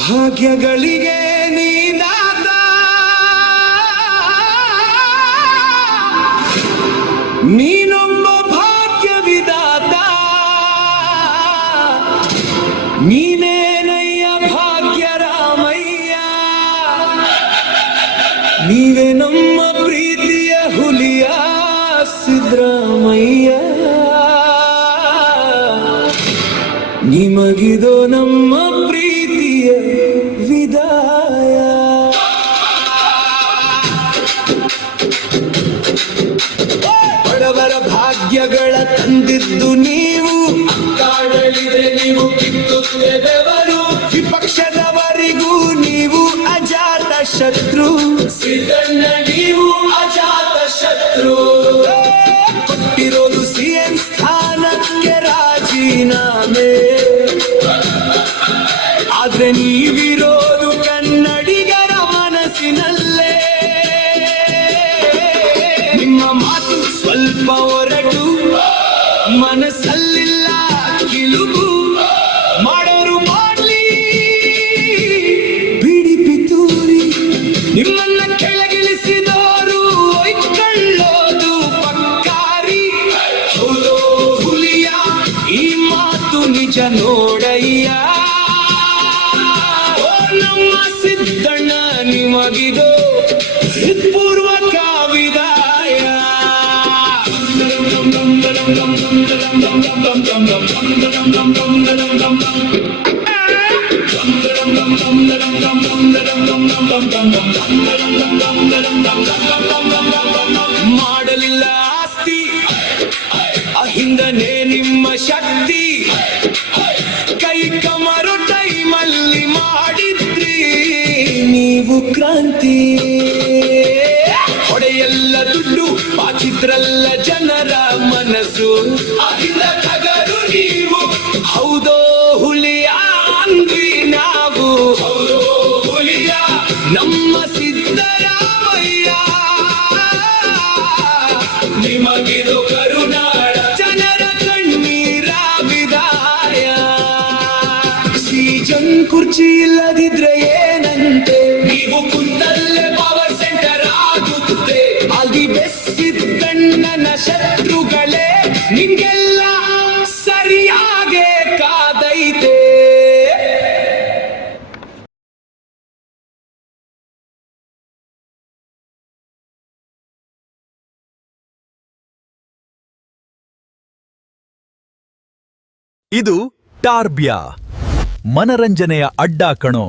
ಭಾಗ್ಯಗಳಿಗೆ ನೀನಾದ ನೀನೊಬ್ಬ ಭಾಗ್ಯ ವಿಧಾತ ನೀನೇನಯ್ಯ ಭಾಗ್ಯ ರಾಮಯ್ಯ ನೀವೇ ನಮ್ಮ ಪ್ರೀತಿಯ ಹುಲಿಯ ಸಿದ್ದರಾಮಯ್ಯ ನಿಮಗಿದೋ ನಮ್ಮ ಪ್ರೀತಿಯ ವಿದಾಯ. ಬಡವರ ಭಾಗ್ಯಗಳ ತಂದಿದ್ದು ನೀವು, ಕಾಡಲಿದೆ ನೀವು ಕಿತ್ತುತ್ತೇವರು, ವಿಪಕ್ಷದವರಿಗೂ ನೀವು ಅಜಾತ ಶತ್ರು, ಸಿದ್ದಣ್ಣ ನೀವು ಅಜಾತ ಶತ್ರು. ಕೊಟ್ಟಿರೋದು ಸಿಎಂ ಸ್ಥಾನಕ್ಕೆ ರಾಜೀನಾಮೆ, ಆದ್ರೆ ನೀವಿರೋದು ಕನ್ನಡಿಗರ ಮನಸ್ಸಿನಲ್ಲೇ. ನಿಮ್ಮ ಮಾತು ಸ್ವಲ್ಪ ಹೊರಟು, ಮನಸ್ಸಲ್ಲಿಲ್ಲ ಕಿಲುಬು, ಮಾಡೋರು ಮಾಡ್ಲಿ ಬಿಡಿ ಪಿತೂರಿ. ನಿಮ್ಮನ್ನ ಕೆಳಗಿಳಿಸಿದವರು ಒಯ್ಕೊಳ್ಳೋದು ಪಕ್ಕಾರಿ. ಹೌದೋ ಹುಲಿಯ ಈ ಮಾತು ನಿಜ ನೋಡಯ್ಯ. ನಮ್ಮ ಸಿದ್ದಣ್ಣ ನಿಮಗಿದೋ ಹೃತ್ಪೂರ್ವಕ ವಿದಾಯ. ಮಾಡಲಿಲ್ಲ ಆಸ್ತಿ, ಅಹಿಂದನೇ ನಿಮ್ಮ ಶಕ್ತಿ. ಕೈ ಕಮರು ಟೈಮಲ್ಲಿ ಮಾಡಿದ್ರಿ ನೀವು ಕ್ರಾಂತಿ. ಹೊಡೆಯಲ್ಲ ದುಡ್ಡು ಬಾಚಿದ್ರಲ್ಲ ಜನರ ಮನಸ್ಸು, ಅಹಿಂದ ಟಗರು ನೀವು. ಹೌದೋ ಹುಲಿಯ ಅಂದ್ವಿ ನಾವು, ಹೌದೋ ಹುಲಿಯ ನಮ್ಮ ಸಿದ್ದರಾಮಯ್ಯ. ನಿಮಗಿದು ಕರುನಾಡ ಜನರ ಕಣ್ಣೀರ ವಿದಾಯ. ಸೀಜನ್ ಕುರ್ಚಿ ಇಲ್ಲದಿದ್ರೆ ಏನಂತೆ, ನೀವು ಕುಂತಲ್ಲೇ ಪವರ್ ಸೆಂಟರ್ ಆಗುತ್ತೆ. ಅಲ್ಲಿ ಬೆಸ್ಸಿದ್ದಣ್ಣನ ಶತ್ರುಗಳೇ ನಿಂಗೆಲ್ಲ ಸರಿಯಾಗೆ ಕಾದೈತೆ. ಇದು ಟಾರ್ಬ್ಯಾ, ಮನರಂಜನೆಯ ಅಡ್ಡ ಕಣೋ.